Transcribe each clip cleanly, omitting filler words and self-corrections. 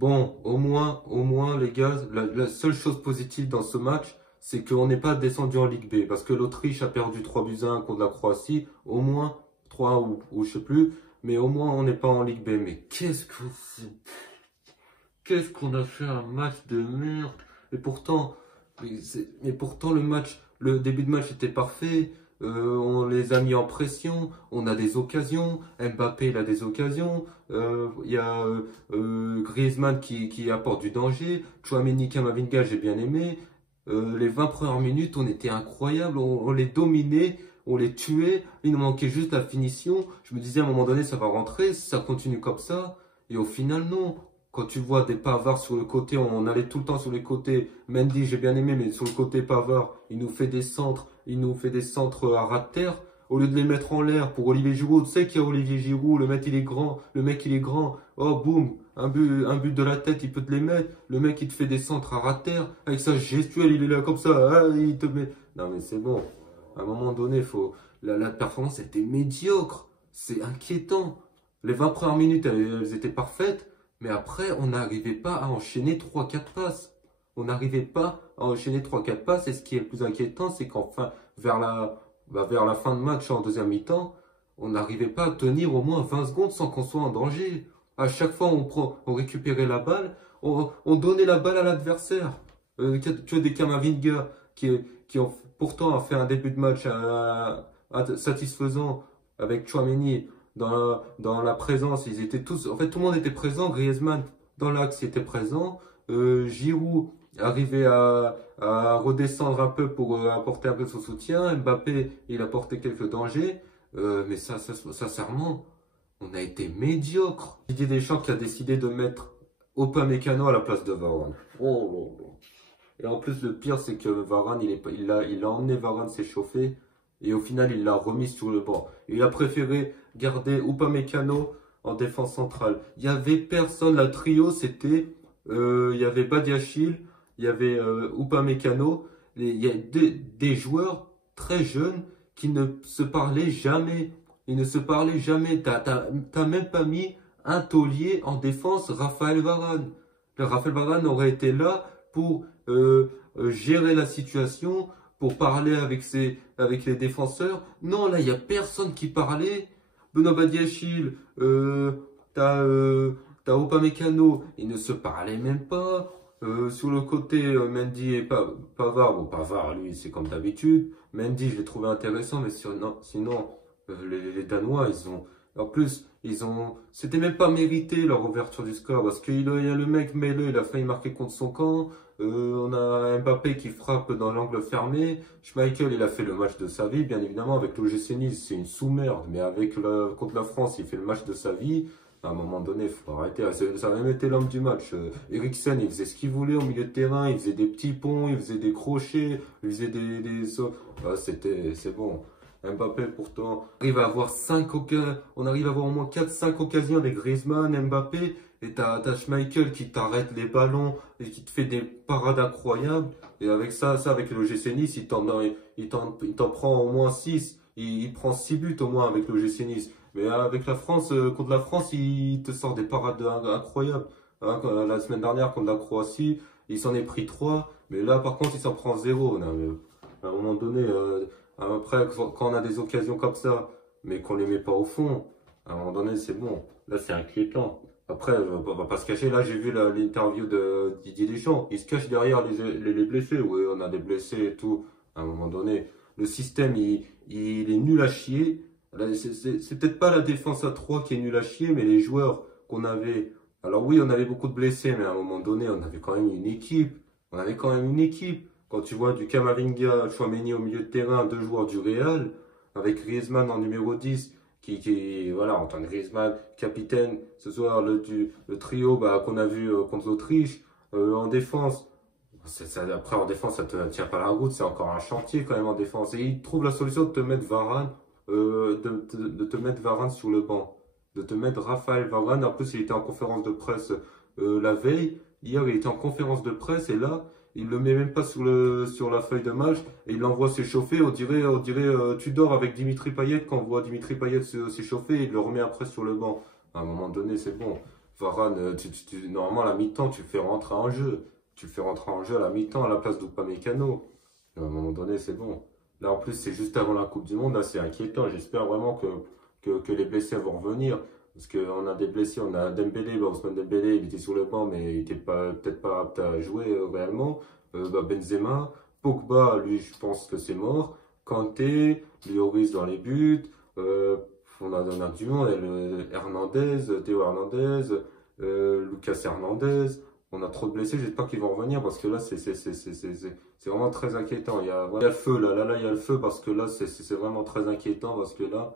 Bon, au moins, les gars, la seule chose positive dans ce match, c'est qu'on n'est pas descendu en Ligue B. Parce que l'Autriche a perdu 3-1 contre la Croatie. Au moins, 3 ou je sais plus. Mais au moins, on n'est pas en Ligue B. Mais qu'est-ce qu'on a fait un match de merde. Et pourtant, le match, le début de match était parfait. On les a mis en pression. On a des occasions. Mbappé, il a des occasions. Il y a Griezmann qui apporte du danger. Tchouaméni, Camavinga, j'ai bien aimé. Les 20 premières minutes, on était incroyables. On les dominait. On les tuait. Il nous manquait juste la finition. Je me disais à un moment donné, ça va rentrer. Ça continue comme ça. Et au final, non. Quand tu vois des Pavards sur le côté, on allait tout le temps sur les côtés. Mendy, j'ai bien aimé, mais sur le côté Pavard, il nous fait des centres. Il nous fait des centres à ras de terre. Au lieu de les mettre en l'air pour Olivier Giroud, tu sais qu'il y a Olivier Giroud, le mec il est grand, oh boum, un but de la tête, il peut te les mettre, le mec il te fait des centres à ras de terre, avec sa gestuelle, il est là comme ça, ah, il te met. Non mais c'est bon, à un moment donné, la performance était médiocre, c'est inquiétant. Les 20 premières minutes, elles étaient parfaites, mais après, on n'arrivait pas à enchaîner 3-4 passes. On n'arrivait pas à enchaîner 3-4 passes, et ce qui est le plus inquiétant, c'est qu'enfin, vers la fin de match en deuxième mi-temps, on n'arrivait pas à tenir au moins 20 secondes sans qu'on soit en danger. À chaque fois, on récupérait la balle, on donnait la balle à l'adversaire. Tu as des Camavinga qui ont pourtant fait un début de match satisfaisant avec Tchouaméni dans la présence. Ils étaient tous, en fait, tout le monde était présent. Griezmann dans l'axe était présent. Giroud arrivait à redescendre un peu pour apporter un peu son soutien. Mbappé, il apportait quelques dangers. Mais sincèrement, on a été médiocre. Didier Deschamps qui a décidé de mettre Upamecano à la place de Varane. Oh, là là. Et en plus, le pire, c'est que Varane, il a emmené Varane s'échauffer. Et au final, il l'a remis sur le banc. Il a préféré garder Upamecano en défense centrale. Il n'y avait personne. La trio, c'était... il y avait Badiachil, il y avait Upamecano. Il y a des joueurs très jeunes qui ne se parlaient jamais. Ils ne se parlaient jamais. T'as même pas mis un taulier en défense, Raphaël Varane. Raphaël Varane aurait été là pour gérer la situation, pour parler avec les défenseurs. Non, là, il n'y a personne qui parlait. Benoît Badiachil, t'as Upamecano, ils ne se parlaient même pas. Sur le côté, Mendy et Pavard, bon, Pavard, lui, c'est comme d'habitude. Mendy, je l'ai trouvé intéressant, mais sinon, les Danois, en plus, c'était même pas mérité leur ouverture du score, parce qu'il y a le mec Mele, il a failli marquer contre son camp. On a Mbappé qui frappe dans l'angle fermé. Schmeichel, il a fait le match de sa vie, bien évidemment. Avec l'OGC Nice, c'est une sous-merde. Mais contre la France, il fait le match de sa vie. À un moment donné, il faut arrêter. Ça a même été l'homme du match. Eriksen, il faisait ce qu'il voulait au milieu de terrain. Il faisait des petits ponts, il faisait des crochets, il faisait des sauts. Ah, c'est bon. Mbappé, pourtant, on arrive à avoir au moins 4-5 occasions avec Griezmann, Mbappé. Et t'as Schmeichel qui t'arrête les ballons et qui te fait des parades incroyables. Et avec ça avec l'OGC Nice, il t'en prend au moins 6. Il prend 6 buts au moins avec l'OGC Nice. Mais avec la France, contre la France, il te sort des parades incroyables. Hein, la semaine dernière, contre la Croatie, il s'en est pris 3. Mais là, par contre, il s'en prend 0. Non, mais, à un moment donné, après, quand on a des occasions comme ça, mais qu'on les met pas au fond, à un moment donné, c'est bon. Là, c'est inquiétant. Après, on va pas se cacher. Là, j'ai vu l'interview de Didier Deschamps. Il se cache derrière les blessés. Oui, on a des blessés et tout. À un moment donné, le système, il est nul à chier. C'est peut-être pas la défense à 3 qui est nul à chier, mais les joueurs qu'on avait. Alors oui, on avait beaucoup de blessés, mais à un moment donné, on avait quand même une équipe. On avait quand même une équipe. Quand tu vois du Camavinga, Tchouaméni au milieu de terrain, 2 joueurs du Real, avec Griezmann en numéro 10, voilà, Antoine Griezmann, capitaine, ce soir, le trio qu'on a vu contre l'Autriche, en défense. Après, en défense, ça ne tient pas la route, c'est encore un chantier quand même en défense. Et il trouve la solution de te mettre Varane, de te mettre Varane sur le banc, de te mettre Raphaël Varane. En plus, il était en conférence de presse la veille. Hier, il était en conférence de presse et là, il le met même pas sur la feuille de match et il l'envoie s'échauffer. On dirait Tudor avec Dimitri Payet quand on voit Dimitri Payet s'échauffer, il le remet après sur le banc. À un moment donné, c'est bon. Varane, normalement, à la mi-temps, tu le fais rentrer en jeu. Tu le fais rentrer en jeu à la mi-temps à la place d'Upamecano. À un moment donné, c'est bon. Là, en plus, c'est juste avant la Coupe du Monde. Là, c'est inquiétant. J'espère vraiment que les blessés vont revenir. Parce qu'on a des blessés. On a Dembélé, Ousmane Dembélé, il était sur le banc, mais il n'était peut-être pas apte à jouer réellement. Benzema, Pogba, lui, je pense que c'est mort. Kanté, Lloris dans les buts. On a du monde. Hernandez, Théo Hernandez, Lucas Hernandez. On a trop de blessés, j'espère qu'ils vont revenir parce que là, c'est vraiment très inquiétant. Il y a le feu, là, il y a le feu parce que là, c'est vraiment très inquiétant parce que là,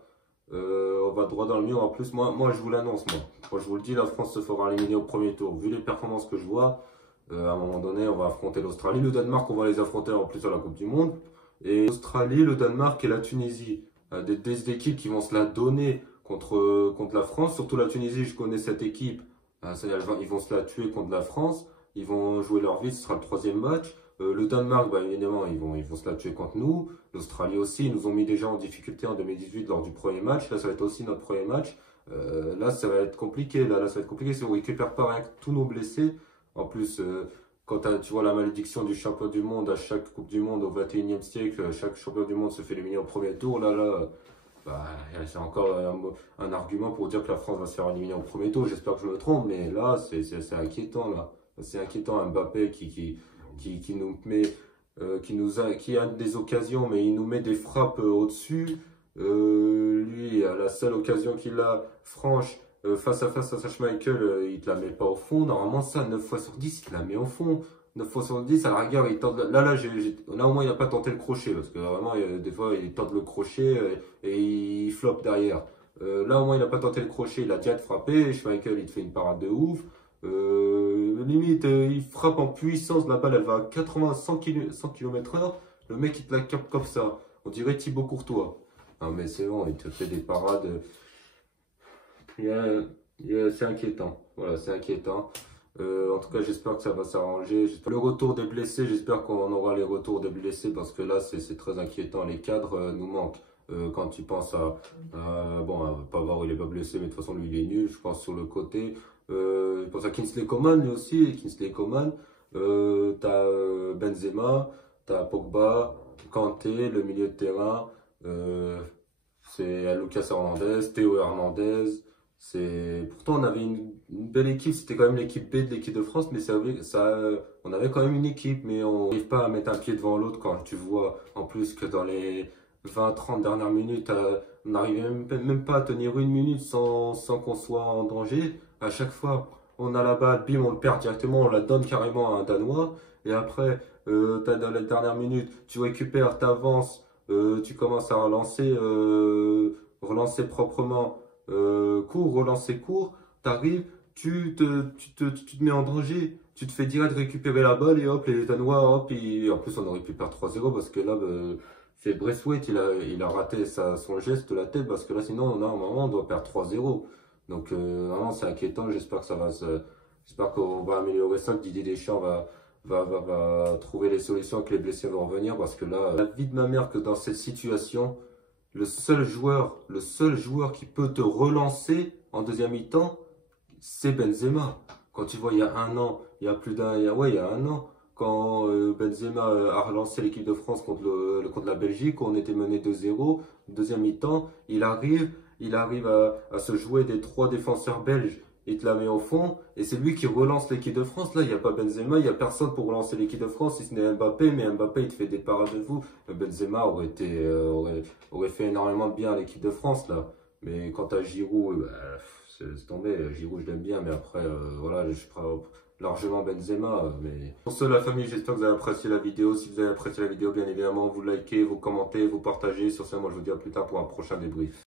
on va droit dans le mur. En plus, moi je vous l'annonce, moi. Je vous le dis, la France se fera éliminer au premier tour. Vu les performances que je vois, à un moment donné, on va affronter l'Australie. Le Danemark, on va les affronter en plus à la Coupe du Monde. Et l'Australie, le Danemark et la Tunisie. Des équipes qui vont se la donner contre la France. Surtout la Tunisie, je connais cette équipe. Ils vont se la tuer contre la France. Ils vont jouer leur vie, ce sera le troisième match. Le Danemark, évidemment, ils vont se la tuer contre nous. L'Australie aussi, ils nous ont mis déjà en difficulté en 2018 lors du premier match. Là, ça va être aussi notre premier match. Là, ça va être compliqué. Là, ça va être compliqué si on récupère pas rien que tous nos blessés. En plus, quand tu vois la malédiction du champion du monde à chaque Coupe du Monde au 21e siècle, chaque champion du monde se fait éliminer au premier tour. C'est encore un argument pour dire que la France va se faire éliminer au premier tour. J'espère que je me trompe, mais là, c'est inquiétant. Là, c'est inquiétant. Mbappé qui nous met, qui a des occasions, mais il nous met des frappes au-dessus. Lui, la seule occasion qu'il a franche face à Schmeichel, il te la met pas au fond. Normalement, ça, 9 fois sur 10, il te la met au fond. 9 fois sur 10, à la rigueur, il tente. Là, au moins, il n'a pas tenté le crochet. Parce que vraiment, des fois, il tente le crochet et il floppe derrière. Là, au moins, il n'a pas tenté le crochet. Il a direct frappé. Schmeichel, il te fait une parade de ouf. Limite, il frappe en puissance. La balle, elle va à 80, 100 km/h. Le mec, il te la capte comme ça. On dirait Thibaut Courtois. Non, mais c'est bon, il te fait des parades. C'est inquiétant. Voilà, c'est inquiétant. En tout cas, j'espère que ça va s'arranger. Le retour des blessés, j'espère qu'on aura les retours des blessés parce que là, c'est très inquiétant. Les cadres nous manquent. Quand tu penses à Pavard, il est pas blessé, mais de toute façon, lui, il est nul. Je pense sur le côté. Je pense à Kingsley Coman, lui aussi. Kingsley Coman. T'as Benzema, t'as Pogba, Kanté, le milieu de terrain. C'est Lucas Hernandez, Théo Hernandez. Pourtant, on avait une belle équipe, c'était quand même l'équipe B de l'équipe de France, mais on avait quand même une équipe, mais on n'arrive pas à mettre un pied devant l'autre quand tu vois en plus que dans les 20-30 dernières minutes, on n'arrivait même pas à tenir une minute sans qu'on soit en danger. À chaque fois, on a la balle, bim, on le perd directement, on la donne carrément à un Danois, et après, dans les dernières minutes, tu récupères, tu avances, tu commences à relancer proprement. Relancer court, t'arrives, tu te mets en danger, tu te fais direct récupérer la balle et hop, les Danois, hop, en plus on aurait pu perdre 3-0 parce que là, c'est Braithwaite, il a raté son geste de la tête parce que là, sinon, normalement, on doit perdre 3-0. Donc, vraiment, c'est inquiétant, j'espère qu'on va améliorer ça, que Didier Deschamps va trouver les solutions, que les blessés vont revenir parce que là, la vie de ma mère que dans cette situation, le seul joueur qui peut te relancer en deuxième mi-temps, c'est Benzema. Quand tu vois, il y a un an, il y a un an, quand Benzema a relancé l'équipe de France contre la Belgique, on était mené 2-0, deuxième mi-temps, il arrive à se jouer des 3 défenseurs belges. Il te la met au fond et c'est lui qui relance l'équipe de France. Là, il n'y a pas Benzema, il n'y a personne pour relancer l'équipe de France si ce n'est Mbappé. Mais Mbappé, il te fait des parades de fou. Benzema aurait fait énormément de bien à l'équipe de France là. Mais quant à Giroud, c'est tombé. Giroud, je l'aime bien, mais après, voilà, je prends largement Benzema. Mais pour cela, la famille, j'espère que vous avez apprécié la vidéo. Si vous avez apprécié la vidéo, bien évidemment, vous likez, vous commentez, vous partagez. Sur ça, moi, je vous dis à plus tard pour un prochain débrief.